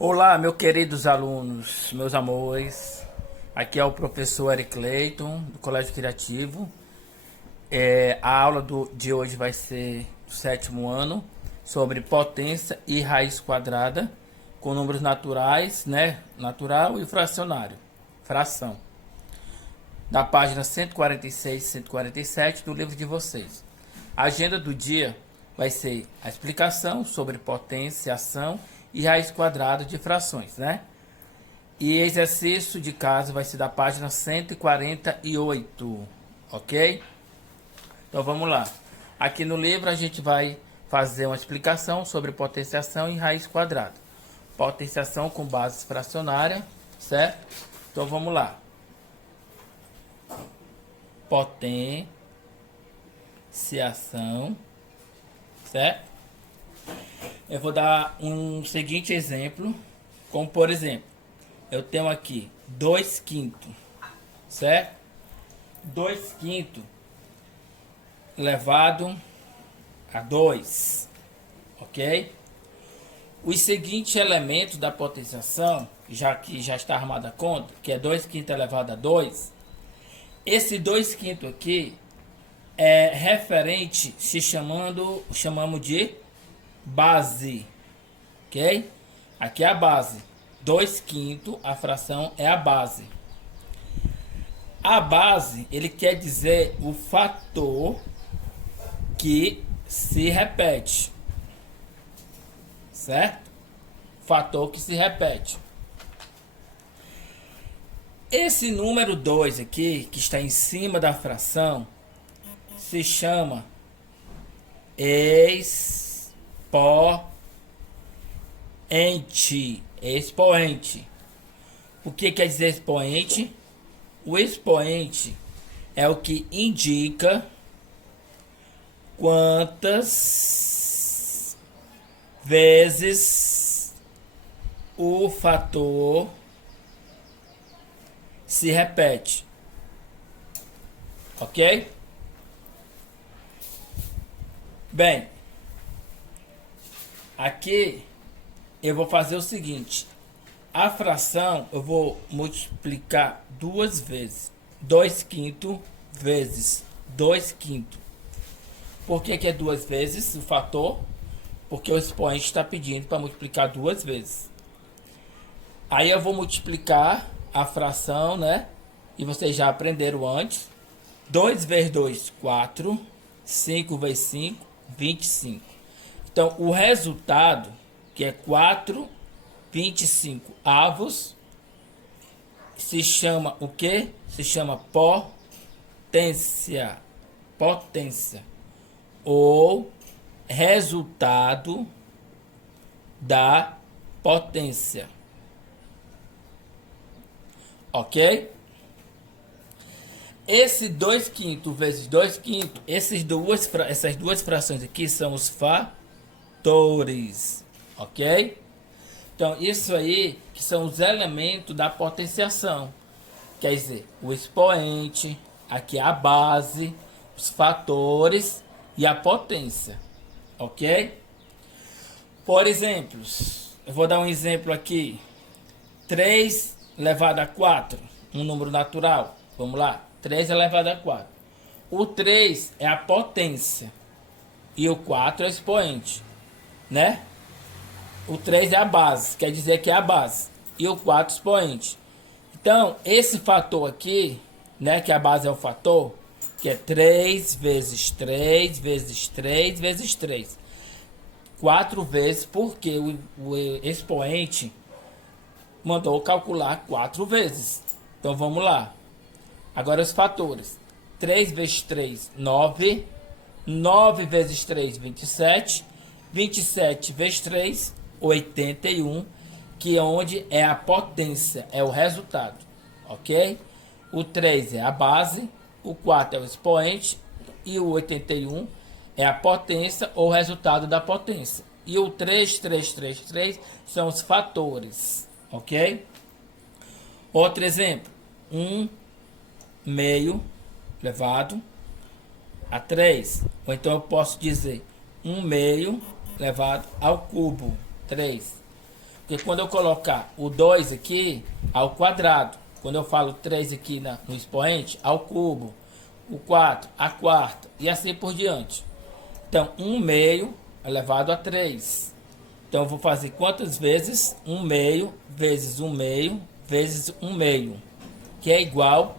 Olá, meus queridos alunos, meus amores. Aqui é o professor Eric Clayton, do Colégio Criativo. A aula de hoje vai ser do sétimo ano, sobre potência e raiz quadrada, com números naturais, né? Natural e fracionário, fração. Da página 146 e 147 do livro de vocês. A agenda do dia vai ser a explicação sobre potenciação e raiz quadrada de frações, né? E exercício de casa vai ser da página 148, ok? Então vamos lá. Aqui no livro a gente vai fazer uma explicação sobre potenciação e raiz quadrada. Potenciação com bases fracionárias, certo? Então vamos lá. Potenciação, certo? Eu vou dar um seguinte exemplo, como por exemplo, eu tenho aqui 2 quintos, certo? 2 quintos elevado a 2, ok? Os seguintes elementos da potenciação, já que já está armada a conta, que é 2 quintos elevado a 2, esse 2 quintos aqui é referente, chamamos de base, ok? Aqui é a base. 2 quintos, a fração é a base. A base, ele quer dizer o fator que se repete, certo? Fator que se repete. Esse número 2 aqui, que está em cima da fração, se chama expoente. O que quer dizer expoente? O expoente é o que indica quantas vezes o fator se repete, ok? Bem, aqui eu vou fazer o seguinte: a fração eu vou multiplicar duas vezes, 2 quintos vezes 2 quintos. Por que é duas vezes o fator? Porque o expoente está pedindo para multiplicar duas vezes. Aí eu vou multiplicar a fração, né? E vocês já aprenderam antes. 2 vezes 2, 4. 5 vezes 5, 25. Então, o resultado, que é 4,25 avos, se chama o quê? Se chama potência. Potência. Ou resultado da potência. Ok? Esse 2 quintos vezes 2 quintos, essas duas frações aqui são os fatores, ok? Então, isso aí que são os elementos da potenciação. Quer dizer, o expoente, aqui a base, os fatores e a potência, ok? Por exemplo, eu vou dar um exemplo aqui. 3 elevado a 4, um número natural. Vamos lá. 3 elevado a 4. O 3 é a potência e o 4 é o expoente, né? O 3 é a base, quer dizer que é a base, e o 4 é o expoente. Então, esse fator aqui, né, que a base é o fator, que é 3 vezes 3 vezes 3 vezes 3. 4 vezes, porque o expoente mandou calcular 4 vezes. Então, vamos lá. Agora os fatores. 3 vezes 3, 9. 9 vezes 3, 27. 27 vezes 3, 81. Que é onde é a potência, é o resultado. Ok? O 3 é a base. O 4 é o expoente. E o 81 é a potência ou resultado da potência. E o 3, 3, 3, 3 são os fatores. Ok? Outro exemplo. 1 meio elevado a 3. Ou então eu posso dizer 1 meio elevado ao cubo, 3. Porque quando eu colocar o 2 aqui, ao quadrado. Quando eu falo 3 aqui no expoente, ao cubo. O 4, a quarta. E assim por diante. Então, 1 meio elevado a 3. Então, eu vou fazer quantas vezes? 1 meio vezes 1 meio vezes 1 meio. Que é igual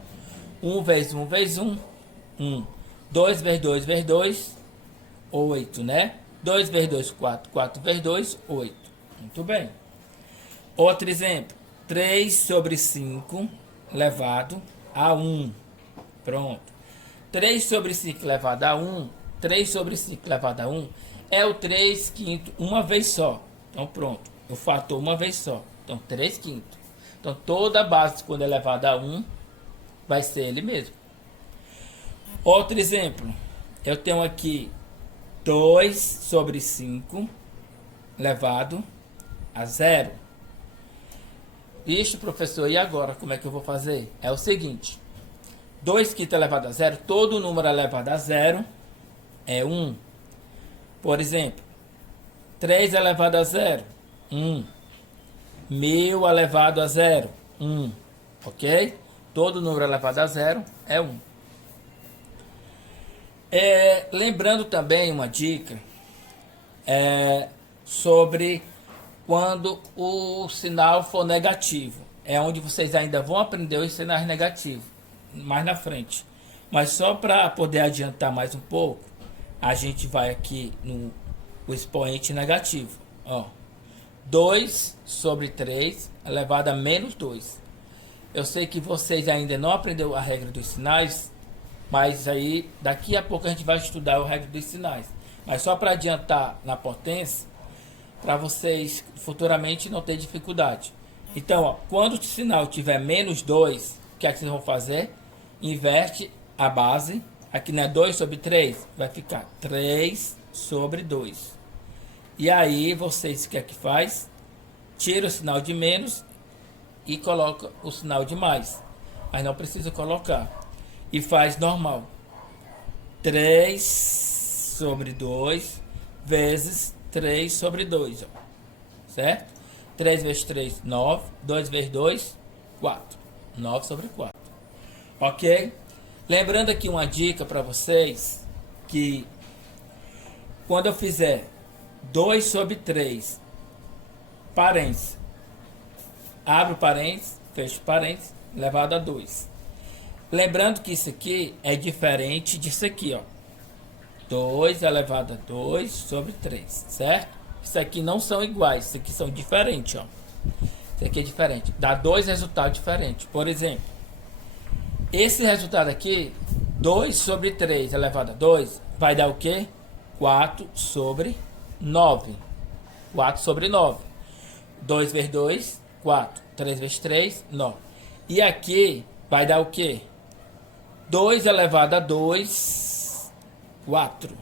1 vezes 1 vezes 1. 1. 2 vezes 2 vezes 2, 8, né? 2 vezes 2, 4. 4 vezes 2, 8. Muito bem. Outro exemplo. 3 sobre 5 elevado a 1. Pronto. 3 sobre 5 elevado a 1. 3 sobre 5 elevado a 1 é o 3 quinto uma vez só. Então pronto. O fator uma vez só. Então 3 quinto. Então toda a base quando é elevada a 1 vai ser ele mesmo. Outro exemplo. Eu tenho aqui 2 sobre 5 elevado a 0. Isso, professor, e agora? Como é que eu vou fazer? É o seguinte. 2 quinto elevado a 0, todo número elevado a 0 é 1. Por exemplo, 3 elevado a 0, 1. 1000 elevado a 0, 1. Ok? Todo número elevado a 0 é 1. Lembrando também uma dica sobre quando o sinal for negativo. É onde vocês ainda vão aprender os sinais negativos mais na frente. Mas só para poder adiantar mais um pouco, a gente vai aqui no expoente negativo. Ó, 2 sobre 3 elevado a menos 2. Eu sei que vocês ainda não aprenderam a regra dos sinais, mas aí daqui a pouco a gente vai estudar a regra dos sinais. Mas só para adiantar na potência, para vocês futuramente não ter dificuldade. Então, ó, quando o sinal tiver menos 2, o que é que vocês vão fazer? Inverte a base. Aqui não é 2 sobre 3, vai ficar 3 sobre 2. E aí vocês o que é que faz? Tira o sinal de menos e coloca o sinal de mais. Mas não precisa colocar. E faz normal. 3 sobre 2 vezes 3 sobre 2, ó. Certo? 3 vezes 3, 9. 2 vezes 2, 4. 9 sobre 4. Ok? Lembrando aqui uma dica para vocês, que quando eu fizer 2 sobre 3, parênteses, abre o parênteses, fecha o parênteses, elevado a 2. Lembrando que isso aqui é diferente disso aqui, ó. 2 elevado a 2 sobre 3, certo? Isso aqui não são iguais, isso aqui são diferentes, ó. Isso aqui é diferente. Dá dois resultados diferentes. Por exemplo, esse resultado aqui, 2 sobre 3 elevado a 2, vai dar o quê? 4 sobre 9. 4 sobre 9. 2 vezes 2, 4. 3 vezes 3, 9. E aqui vai dar o quê? 2 elevado a 2, 4.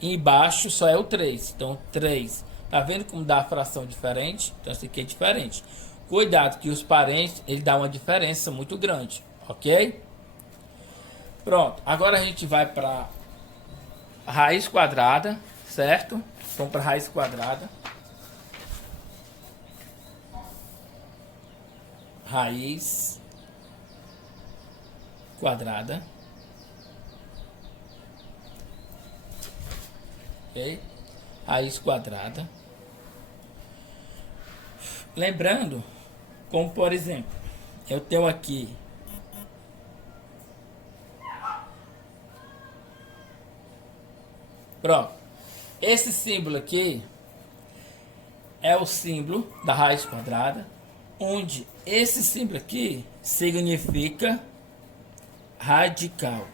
E embaixo só é o 3. Então, 3. Tá vendo como dá a fração diferente? Então, isso aqui é diferente. Cuidado que os parentes, ele dá uma diferença muito grande. Ok? Pronto. Agora a gente vai para raiz quadrada, certo? Vamos para raiz quadrada. Raiz quadrada. Ok? Raiz quadrada. Lembrando, como por exemplo, eu tenho aqui pronto. Esse símbolo aqui é o símbolo da raiz quadrada, onde esse símbolo aqui significa radical.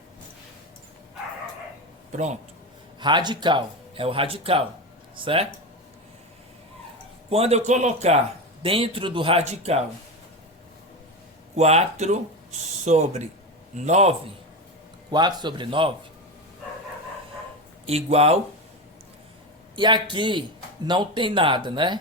Pronto. Radical. É o radical, certo? Quando eu colocar dentro do radical 4 sobre 9, 4 sobre 9, igual, e aqui não tem nada, né?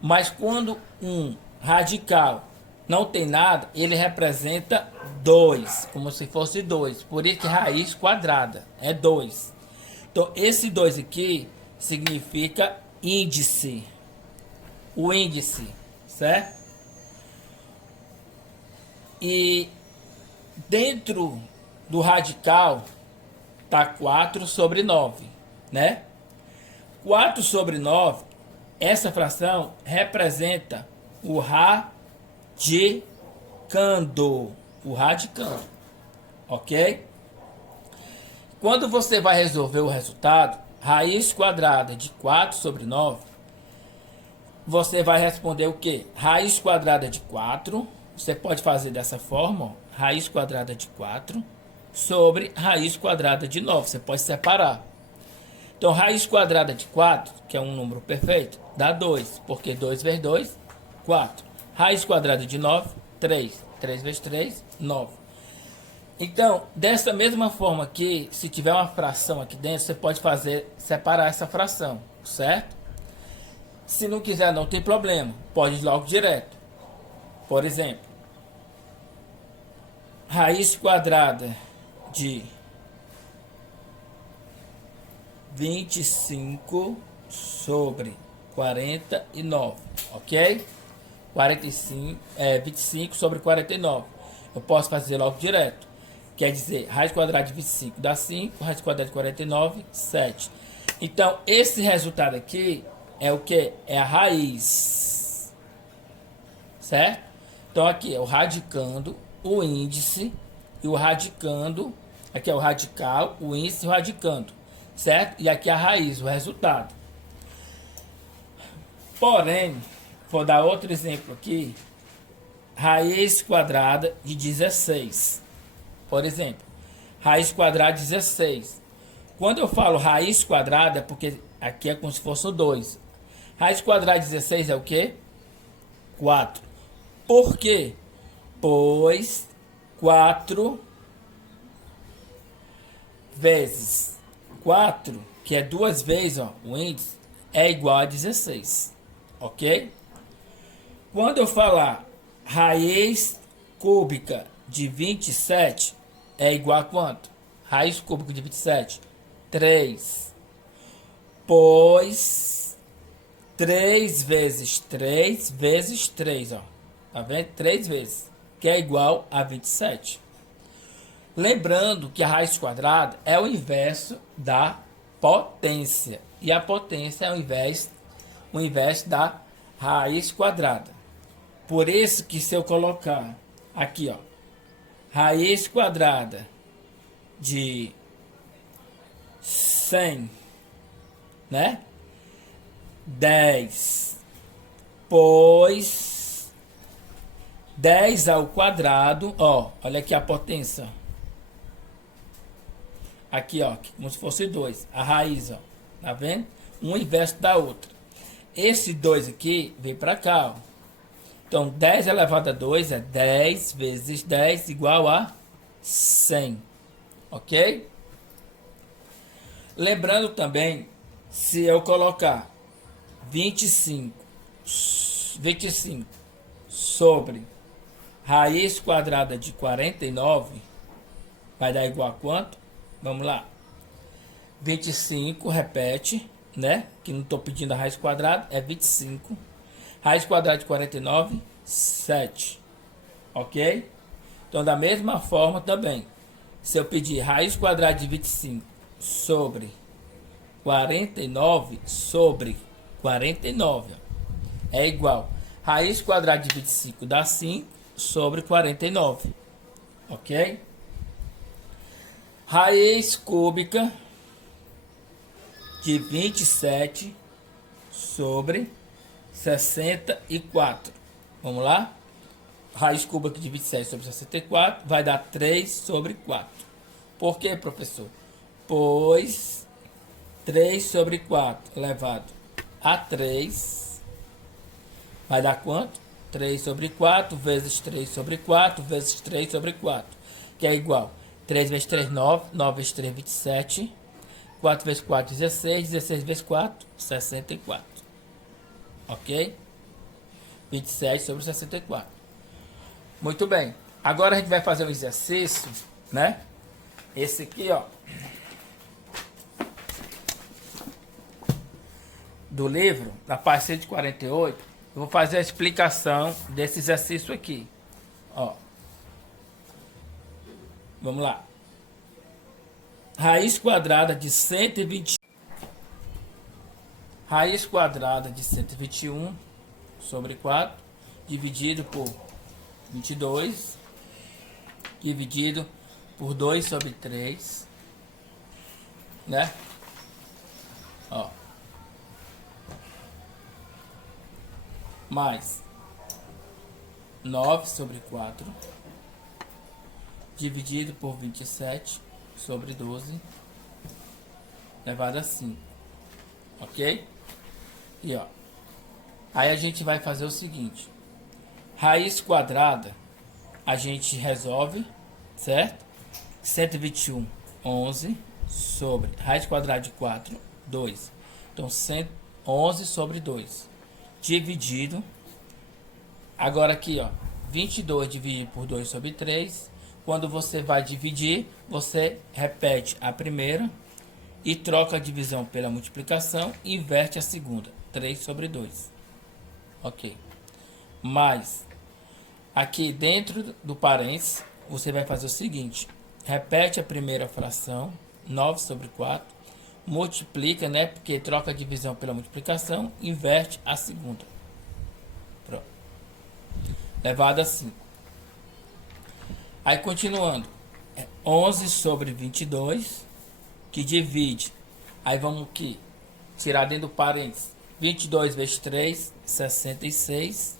Mas quando um radical não tem nada, ele representa 2, como se fosse 2. Por isso que raiz quadrada é 2. Então, esse 2 aqui significa índice. O índice certo? E dentro do radical tá 4 sobre 9, né? 4 sobre 9, essa fração representa o radicando. O radicando, ok? Quando você vai resolver o resultado, raiz quadrada de 4 sobre 9, você vai responder o quê? Raiz quadrada de 4, você pode fazer dessa forma, ó, raiz quadrada de 4 sobre raiz quadrada de 9, você pode separar. Então, raiz quadrada de 4, que é um número perfeito, dá 2, porque 2 vezes 2, 4. Raiz quadrada de 9, 3. 3 vezes 3, 9. Então, dessa mesma forma que, se tiver uma fração aqui dentro, você pode separar essa fração, certo? Se não quiser, não tem problema, pode ir logo direto. Por exemplo, raiz quadrada de 25 sobre 49, ok? 25 sobre 49. Eu posso fazer logo direto. Quer dizer, raiz quadrada de 25 dá 5, raiz quadrada de 49, 7. Então, esse resultado aqui é o que? É a raiz. Certo? Então, aqui é o radicando, o índice e o radicando. Aqui é o radical, o índice e o radicando. Certo? E aqui é a raiz, o resultado. Porém, vou dar outro exemplo aqui. Raiz quadrada de 16. Por exemplo, raiz quadrada de 16. Quando eu falo raiz quadrada, é porque aqui é como se fosse o 2. Raiz quadrada de 16 é o quê? 4. Por quê? Pois 4 vezes 4, que é 2 vezes, ó, o índice, é igual a 16. Ok? Quando eu falar raiz cúbica de 27, é igual a quanto? Raiz cúbica de 27? 3. Pois 3 vezes 3 vezes 3, ó. Tá vendo? 3 vezes, que é igual a 27. Lembrando que a raiz quadrada é o inverso da potência. E a potência é o inverso da raiz quadrada. Por isso que se eu colocar aqui, ó, raiz quadrada de 100, né? 10, pois 10 ao quadrado, ó, olha aqui a potência. Aqui, ó, como se fosse 2, a raiz, ó, tá vendo? Um inverso da outra. Esse 2 aqui vem para cá, ó. Então, 10 elevado a 2 é 10 vezes 10 igual a 100. Ok? Lembrando também, se eu colocar 25 sobre raiz quadrada de 49, vai dar igual a quanto? Vamos lá. 25, repete, né? Que não estou pedindo a raiz quadrada, é 25. Raiz quadrada de 49, 7. Ok? Então, da mesma forma também, se eu pedir raiz quadrada de 25 sobre 49 sobre 49, é igual. Raiz quadrada de 25 dá 5 sobre 49. Ok? Raiz cúbica de 27 sobre 64. Vamos lá? Raiz cúbica de 27 sobre 64 vai dar 3 sobre 4. Por quê, professor? Pois 3 sobre 4 elevado a 3 vai dar quanto? 3 sobre 4 vezes 3 sobre 4 vezes 3 sobre 4, que é igual 3 vezes 3, 9, 9 vezes 3, 27, 4 vezes 4, 16, 16 vezes 4, 64. Ok? 27 sobre 64. Muito bem. Agora a gente vai fazer um exercício, né? Esse aqui, ó. Do livro, da página 148. Eu vou fazer a explicação desse exercício aqui. Ó. Vamos lá. Raiz quadrada de 120. Raiz quadrada de 121 sobre 4, dividido por 22, dividido por 2 sobre 3, né? Ó. Mais 9 sobre 4, dividido por 27 sobre 12, elevado a 5, ok? E ó, aí a gente vai fazer o seguinte: raiz quadrada a gente resolve, certo? 121, 11 sobre raiz quadrada de 4, 2. Então 11 sobre 2 dividido. Agora aqui, ó, 22 dividido por 2 sobre 3. Quando você vai dividir, você repete a primeira e troca a divisão pela multiplicação e inverte a segunda. 3 sobre 2. Ok. Mas, aqui dentro do parênteses, você vai fazer o seguinte. Repete a primeira fração, 9 sobre 4. Multiplica, né? Porque troca a divisão pela multiplicação, inverte a segunda. Pronto. Elevado a 5. Aí continuando, 11 sobre 22, que divide, aí vamos aqui, tirar dentro do parênteses, 22 vezes 3, 66,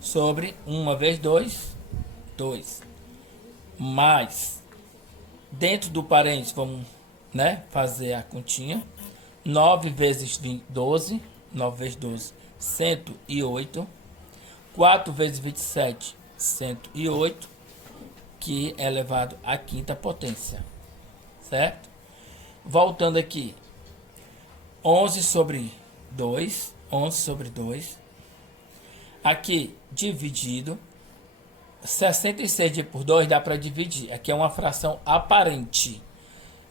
sobre 1 vezes 2, 2, mais, dentro do parênteses, vamos, né, fazer a continha, 9 vezes 20, 12, 9 vezes 12, 108, 4 vezes 27, 108, que é elevado à quinta potência, certo? Voltando aqui, 11 sobre 2, 11 sobre 2, aqui dividido, 66 dividido por 2 dá para dividir, aqui é uma fração aparente,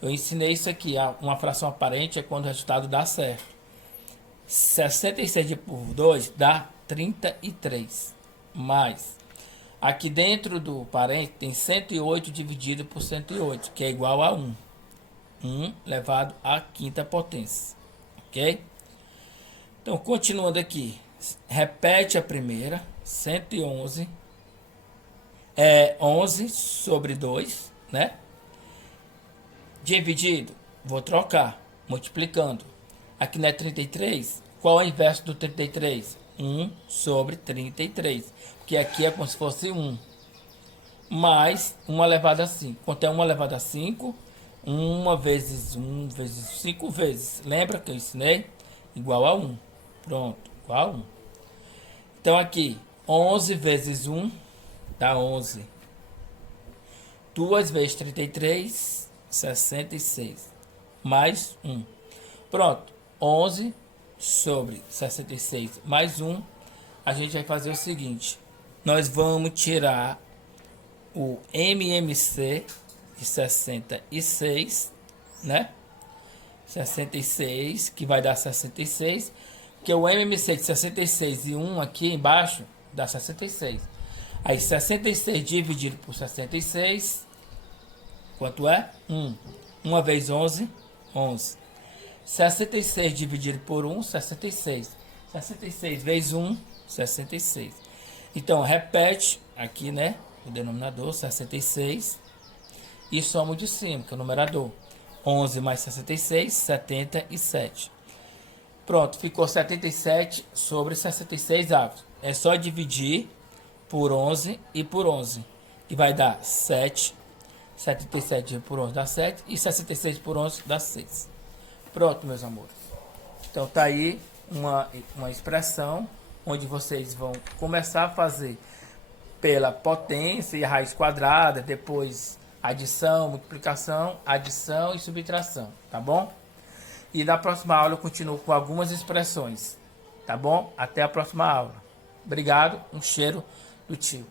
eu ensinei isso aqui, uma fração aparente é quando o resultado dá certo, 66 dividido por 2 dá 33, mais aqui dentro do parênteses tem 108 dividido por 108, que é igual a 1. 1 elevado à quinta potência. Ok? Então, continuando aqui. Repete a primeira. 111. 11 sobre 2, né? Dividido. Vou trocar. Multiplicando. Aqui não é 33? Qual é o inverso do 33? 1 sobre 33. Porque aqui é como se fosse 1. Mais 1 elevado a 5. Quanto é 1 elevado a 5? 1 vezes 1 vezes 5 vezes. Lembra que eu ensinei? Igual a 1. Pronto. Igual a 1. Então aqui, 11 vezes 1 dá 11. 2 vezes 33, 66. Mais 1. Pronto. 11 sobre 66 mais 1, a gente vai fazer o seguinte, nós vamos tirar o MMC de 66, né? 66, que vai dar 66, porque o MMC de 66 e 1 aqui embaixo dá 66. Aí 66 dividido por 66, quanto é? 1. 1 vezes 11, 11. 66 dividido por 1, 66. 66 vezes 1, 66. Então, repete aqui, né? O denominador, 66. E soma o de cima, que é o numerador. 11 mais 66, 77. Pronto, ficou 77 sobre 66 avos. É só dividir por 11 e por 11. E vai dar 7. 77 por 11 dá 7. E 66 por 11 dá 6. Pronto, meus amores. Então tá aí uma expressão onde vocês vão começar a fazer pela potência e raiz quadrada, depois adição, multiplicação, adição e subtração, tá bom? E na próxima aula eu continuo com algumas expressões, tá bom? Até a próxima aula. Obrigado, um cheiro do tio.